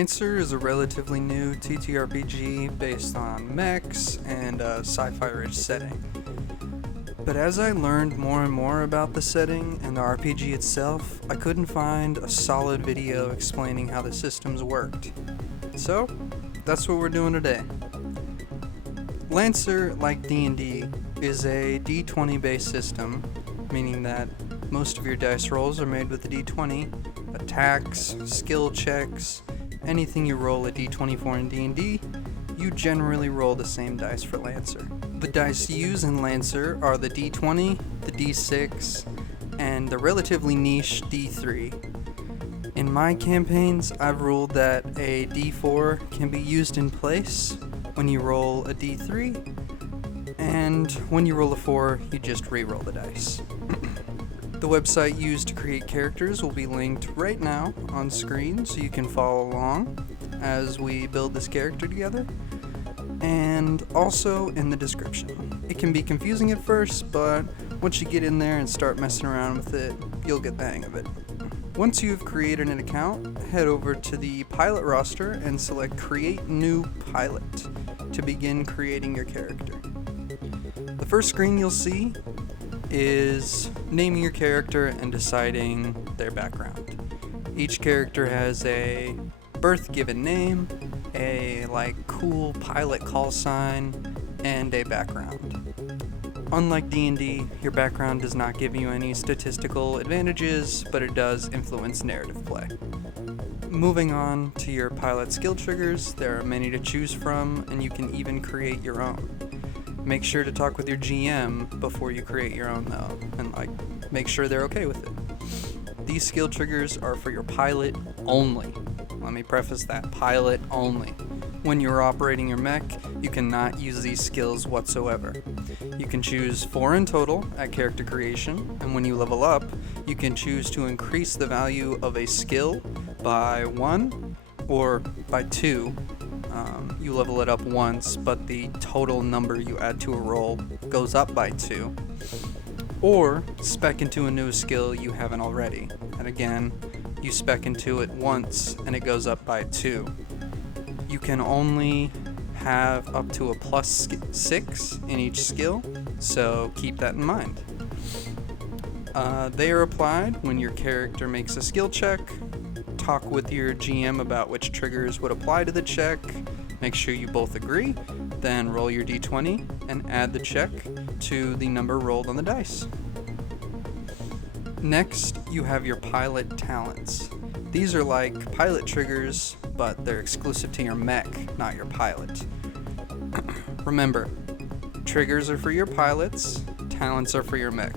Lancer is a relatively new TTRPG based on mechs and a sci-fi-rich setting. But as I learned more and more about the setting and the RPG itself, I couldn't find a solid video explaining how the systems worked. So, that's what we're doing today. Lancer, like D&D, is a D20 based system, meaning that most of your dice rolls are made with a D20. Attacks, skill checks, anything you roll a D20 for in D&D, you generally roll the same dice for Lancer. The dice used in Lancer are the D20, the D6, and the relatively niche D3. In my campaigns, I've ruled that a D4 can be used in place when you roll a D3, and when you roll a 4, you just re-roll the dice. The website used to create characters will be linked right now on screen so you can follow along as we build this character together, and also in the description. It can be confusing at first, but once you get in there and start messing around with it, you'll get the hang of it. Once you've created an account, head over to the pilot roster and select Create New Pilot to begin creating your character. The first screen you'll see is naming your character and deciding their background. Each character has a birth given name, a cool pilot call sign, and a background. Unlike D&D, your background does not give you any statistical advantages, but it does influence narrative play. Moving on to your pilot skill triggers, there are many to choose from, and you can even create your own. Make sure to talk with your GM before you create your own though, and make sure they're okay with it. These skill triggers are for your pilot only. Let me preface that, pilot only. When you're operating your mech, you cannot use these skills whatsoever. You can choose 4 in total at character creation, and when you level up, you can choose to increase the value of a skill by 1 or by 2. You level it up once, but the total number you add to a roll goes up by 2. Or spec into a new skill you haven't already, and again, you spec into it once and it goes up by 2. You can only have up to a +6 in each skill, so keep that in mind. They are applied when your character makes a skill check. Talk with your GM about which triggers would apply to the check. Make sure you both agree, then roll your d20 and add the check to the number rolled on the dice. Next, you have your pilot talents. These are like pilot triggers, but they're exclusive to your mech, not your pilot. Remember, triggers are for your pilots, talents are for your mech.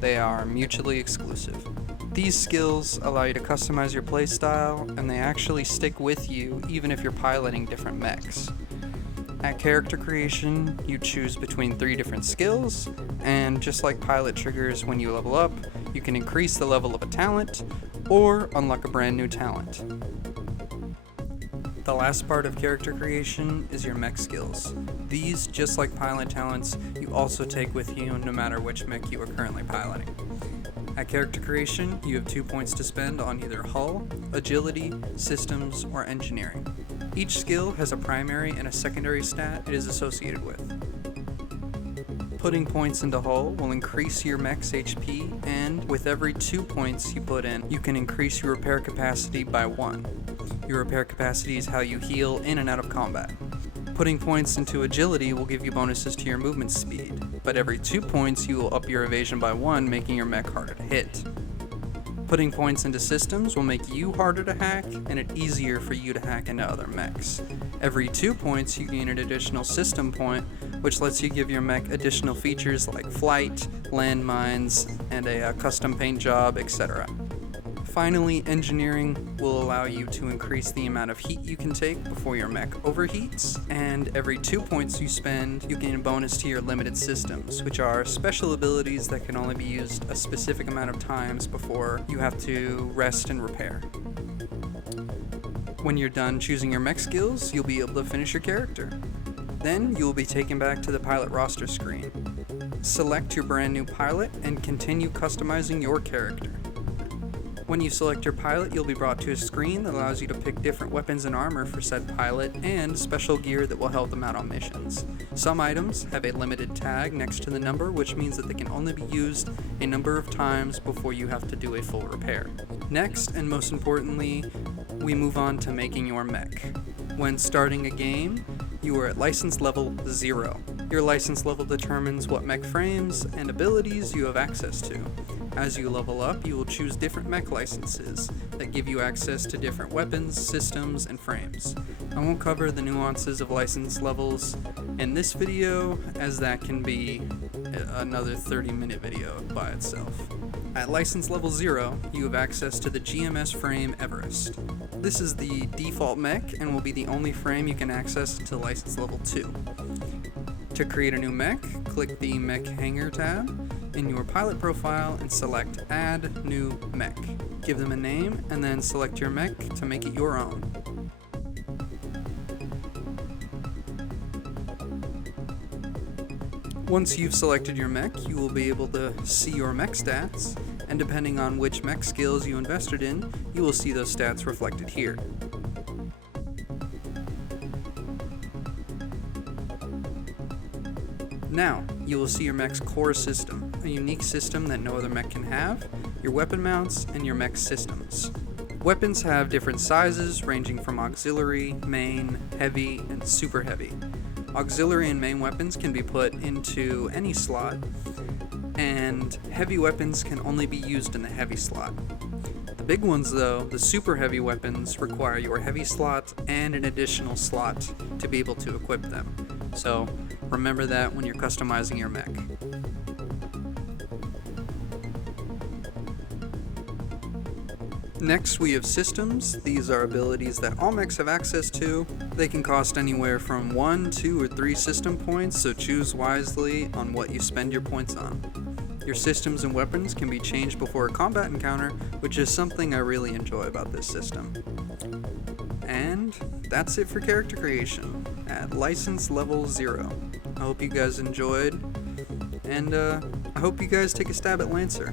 They are mutually exclusive. These skills allow you to customize your playstyle, and they actually stick with you even if you're piloting different mechs. At character creation, you choose between 3 different skills, and just like pilot triggers, when you level up, you can increase the level of a talent or unlock a brand new talent. The last part of character creation is your mech skills. These, just like pilot talents, you also take with you no matter which mech you are currently piloting. At character creation, you have 2 points to spend on either hull, agility, systems, or engineering. Each skill has a primary and a secondary stat it is associated with. Putting points into hull will increase your mech's HP, and with every 2 points you put in, you can increase your repair capacity by 1. Your repair capacity is how you heal in and out of combat. Putting points into agility will give you bonuses to your movement speed, but every 2 points you will up your evasion by 1, making your mech harder to hit. Putting points into systems will make you harder to hack, and it easier for you to hack into other mechs. Every 2 points you gain an additional system point, which lets you give your mech additional features like flight, landmines, and a custom paint job, etc. Finally, engineering will allow you to increase the amount of heat you can take before your mech overheats, and every 2 points you spend, you gain a bonus to your limited systems, which are special abilities that can only be used a specific amount of times before you have to rest and repair. When you're done choosing your mech skills, you'll be able to finish your character. Then you will be taken back to the pilot roster screen. Select your brand new pilot and continue customizing your character. When you select your pilot, you'll be brought to a screen that allows you to pick different weapons and armor for said pilot and special gear that will help them out on missions. Some items have a limited tag next to the number, which means that they can only be used a number of times before you have to do a full repair. Next, and most importantly, we move on to making your mech. When starting a game, you are at license level 0. Your license level determines what mech frames and abilities you have access to. As you level up, you will choose different mech licenses that give you access to different weapons, systems, and frames. I won't cover the nuances of license levels in this video, as that can be another 30-minute video by itself. At license level 0, you have access to the GMS frame Everest. This is the default mech and will be the only frame you can access until license level 2. To create a new mech, click the Mech Hanger tab in your pilot profile and select Add New Mech. Give them a name and then select your mech to make it your own. Once you've selected your mech, you will be able to see your mech stats, and depending on which mech skills you invested in, you will see those stats reflected here. Now, you will see your mech's core system, a unique system that no other mech can have, your weapon mounts, and your mech systems. Weapons have different sizes, ranging from auxiliary, main, heavy, and super heavy. Auxiliary and main weapons can be put into any slot, and heavy weapons can only be used in the heavy slot. The big ones though, the super heavy weapons, require your heavy slot and an additional slot to be able to equip them. So remember that when you're customizing your mech. Next, we have systems. These are abilities that all mechs have access to. They can cost anywhere from 1, 2, or 3 system points, so choose wisely on what you spend your points on. Your systems and weapons can be changed before a combat encounter, which is something I really enjoy about this system. And that's it for character creation at license level 0. I hope you guys enjoyed, and I hope you guys take a stab at Lancer.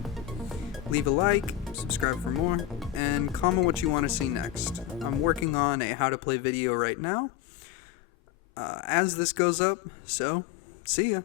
Leave a like, subscribe for more, and comment what you want to see next. I'm working on a how to play video right now as this goes up, so see ya.